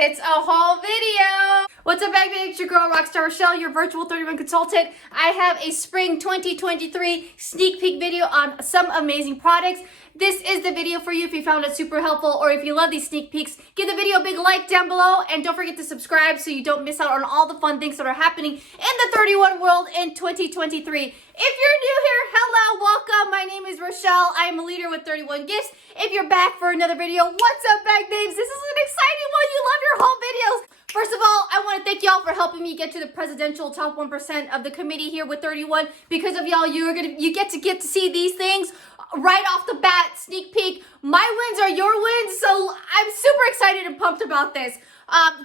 It's a whole video. What's up, baby? It's your girl, Rockstar Rochelle, your virtual 31 consultant. I have a spring 2023 sneak peek video on some amazing products. This is the video for you if you found it super helpful, or if you love these sneak peeks, give the video a big like down below, and don't forget to subscribe so you don't miss out on all the fun things that are happening in the 31 world in 2023. If you're new here, hello, welcome. My name is Rochelle. I am a leader with 31 gifts. If you're back for another video, what's up, bag babes? This is an exciting one. You love your home videos. First of all, I want to thank y'all for helping me get to the presidential top 1% of the committee here with 31. Because of y'all, you get to see these things right off the bat, sneak peek. My wins are your wins, so I'm super excited and pumped about this.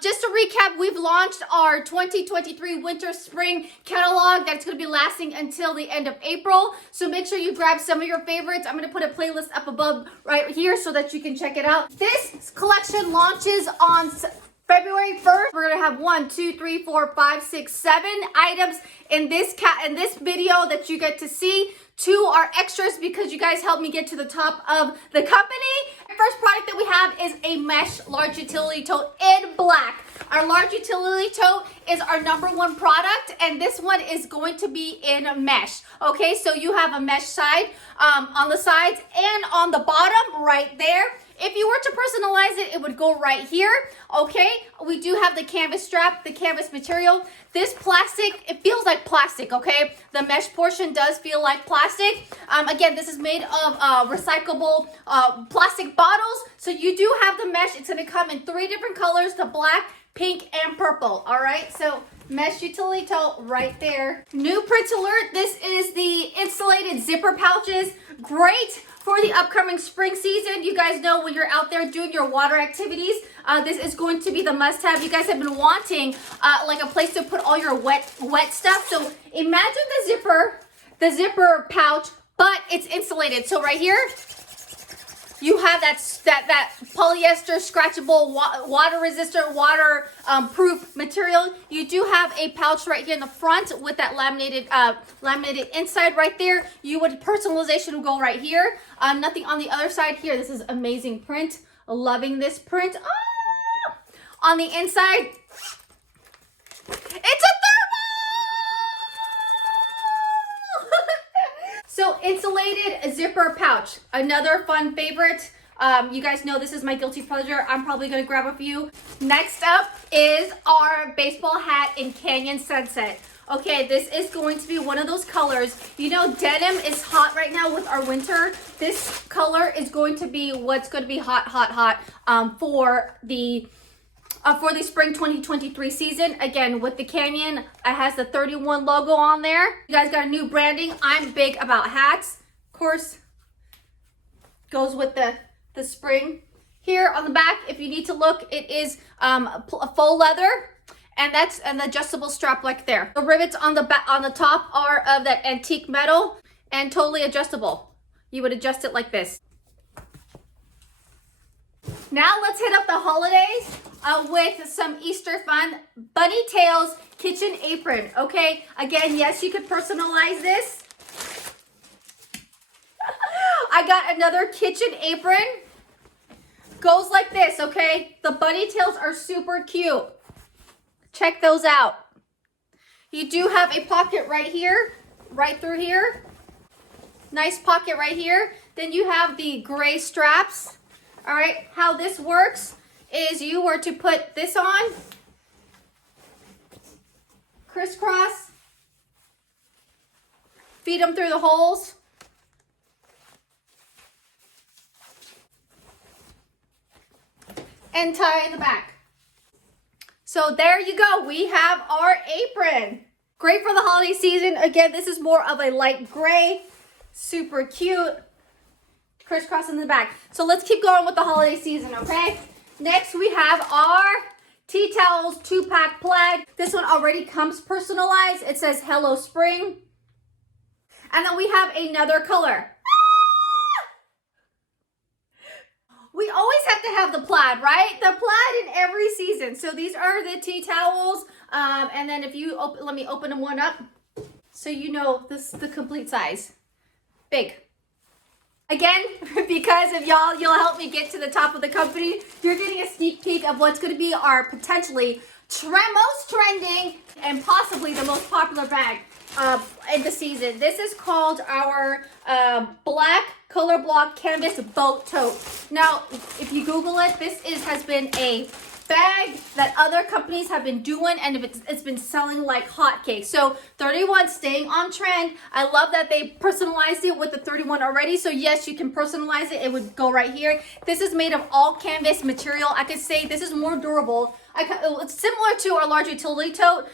Just to recap, we've launched our 2023 winter spring catalog that's going to be lasting until the end of April. So make sure you grab some of your favorites. I'm going to put a playlist up above right here so that you can check it out. This collection launches on February 1st. We're going to have 1, 2, 3, 4, 5, 6, 7 items in this video that you get to see. 2 are extras because you guys helped me get to the top of the company. The first product that we have is a mesh large utility tote in black. Our large utility tote is our #1 product, and this one is going to be in mesh. Okay, so you have a mesh side on the sides and on the bottom right there. If you were to personalize it, it would go right here. Okay, we do have the canvas strap, the canvas material. This plastic, it feels like plastic, okay? The mesh portion does feel like plastic. Again, this is made of recyclable plastic bottles. So you do have the mesh. It's gonna come in 3 different colors, the black, pink, and purple, all right? So mesh utility tote right there. New print alert, this is the insulated zipper pouches. Great for the upcoming spring season. You guys know when you're out there doing your water activities, this is going to be the must-have. You guys have been wanting like a place to put all your wet stuff. So imagine the zipper pouch, but it's insulated. So right here, you have that polyester scratchable water resistant, water proof material. You do have a pouch right here in the front with that laminated inside right there. Personalization will go right here. Nothing on the other side here. This is amazing print. Loving this print. Ah! On the inside, it's a thermal. So insulated zipper pouch, another fun favorite. You guys know this is my guilty pleasure. I'm probably gonna grab a few. Next up is our baseball hat in Canyon Sunset. Okay, this is going to be one of those colors. You know, denim is hot right now with our winter. This color is going to be what's going to be hot for the spring 2023 season. Again, with the Canyon, it has the 31 logo on there. You guys got a new branding. I'm big about hats. Of course, goes with the spring. Here on the back, if you need to look, it is a faux leather, and that's an adjustable strap like there. The rivets on the back, on the top, are of that antique metal and totally adjustable. You would adjust it like this. Now let's hit up the holidays with some Easter fun. Bunny Tails kitchen apron, okay? Again, yes, you could personalize this. I got another kitchen apron. Goes like this, okay? The bunny tails are super cute. Check those out. You do have a pocket right here, right through here. Nice pocket right here. Then you have the gray straps. All right, how this works is you were to put this on, crisscross, feed them through the holes. And tie in the back. So there you go. We have our apron. Great for the holiday season. Again, this is more of a light gray. Super cute. Crisscross in the back. So let's keep going with the holiday season, okay? Next, we have our tea towels 2-pack plaid. This one already comes personalized. It says Hello Spring. And then we have another color. We always have to have the plaid, right? The plaid in every season. So these are the tea towels. And then if you let me open one up so you know this the complete size. Big. Again, because of y'all, you'll help me get to the top of the company. You're getting a sneak peek of what's going to be our potentially most trending and possibly the most popular bag in the season. This is called our black color block canvas boat tote. Now, if you Google it, has been a bag that other companies have been doing, and it's been selling like hotcakes. So 31 staying on trend. I love that they personalized it with the 31 already. So yes, you can personalize it. It would go right here. This is made of all canvas material. I could say this is more durable. It's similar to our large utility tote.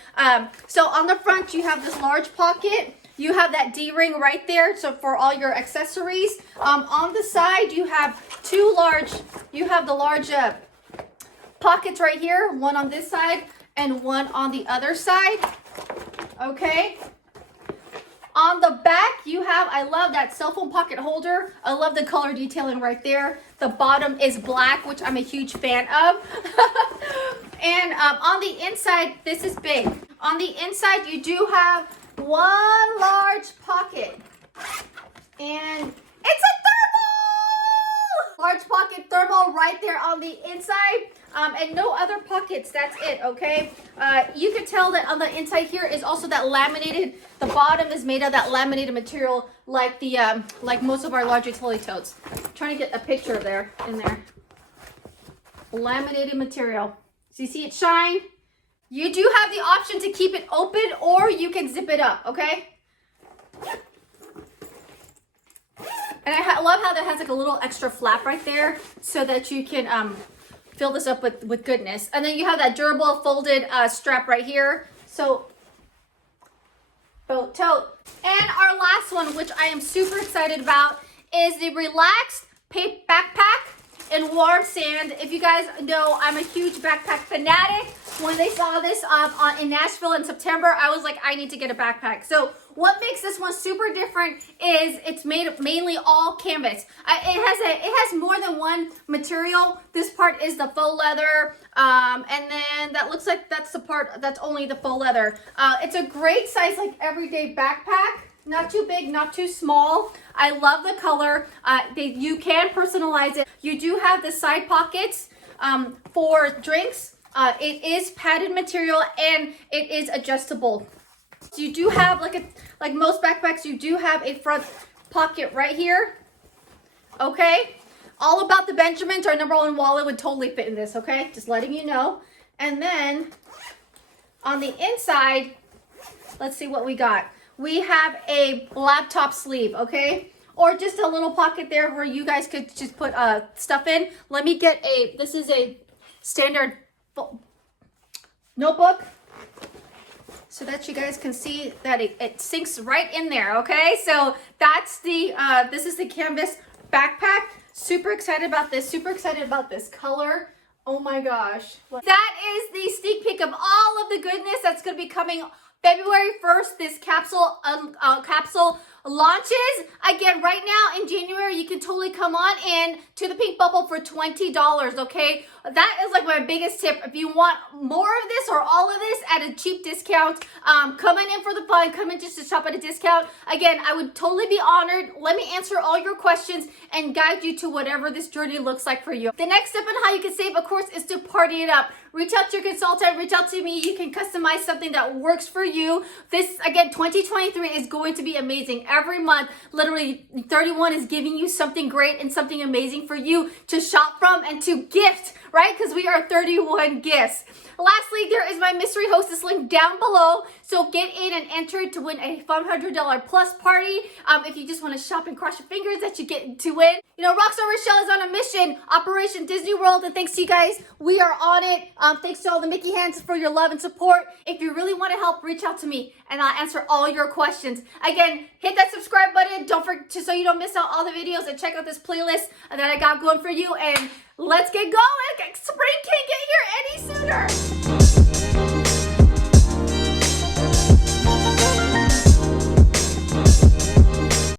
So on the front, you have this large pocket. You have that D-ring right there, so for all your accessories. On the side, you have the large pockets right here, one on this side and one on the other side. Okay. On the back, you have, I love that cell phone pocket holder. I love the color detailing right there. The bottom is black, which I'm a huge fan of. And on the inside, this is big. On the inside, you do have one large pocket. And it's a thermal! Large pocket thermal right there on the inside. And no other pockets, that's it, okay? You can tell that on the inside here is also that laminated, the bottom is made of that laminated material like the like most of our large utility totes. I'm trying to get a picture of in there. Laminated material. So you see it shine? You do have the option to keep it open or you can zip it up, okay? And I love how that has like a little extra flap right there so that you can fill this up with goodness. And then you have that durable folded strap right here. So, boat tote. And our last one, which I am super excited about, is the relaxed backpack in warm sand. If you guys know, I'm a huge backpack fanatic. When they saw this in Nashville in September, I was like, I need to get a backpack. So what makes this one super different is it's made of mainly all canvas. It has more than one material. This part is the faux leather, and then that looks like that's the part that's only the faux leather. It's a great size, like everyday backpack. Not too big, not too small. I love the color. You can personalize it. You do have the side pockets for drinks. It is padded material and it is adjustable. So you do have like most backpacks, you do have a front pocket right here. Okay. All about the Benjamins. Our #1 wallet would totally fit in this. Okay. Just letting you know. And then on the inside, let's see what we got. We have a laptop sleeve. Okay. Or just a little pocket there where you guys could just put stuff in. Let me get this is a standard notebook so that you guys can see that it sinks right in there. Okay, so that's this is the canvas backpack. Super excited about this, super excited about this color. Oh my gosh, that is the sneak peek of all of the goodness that's going to be coming February 1st. This capsule launches. Again, right now in January, you can totally come on in to the Pink Bubble for $20, okay? That is like my biggest tip. If you want more of this or all of this at a cheap discount, come on in for the fun, come in just to shop at a discount. Again, I would totally be honored. Let me answer all your questions and guide you to whatever this journey looks like for you. The next step in how you can save, of course, is to party it up. Reach out to your consultant, reach out to me. You can customize something that works for you. This, again, 2023 is going to be amazing. Every month, literally 31 is giving you something great and something amazing for you to shop from and to gift, right? Because we are 31 gifts. Lastly, there is my mystery hostess link down below. So get in and enter to win a $500 plus party. If you just want to shop and cross your fingers that you get to win. You know, Rockstar Rochelle is on a mission, Operation Disney World, and thanks to you guys, we are on it. Thanks to all the Mickey hands for your love and support. If you really want to help, reach out to me and I'll answer all your questions. Again, hit that subscribe button. Don't forget so you don't miss out all the videos, and check out this playlist that I got going for you. And let's get going.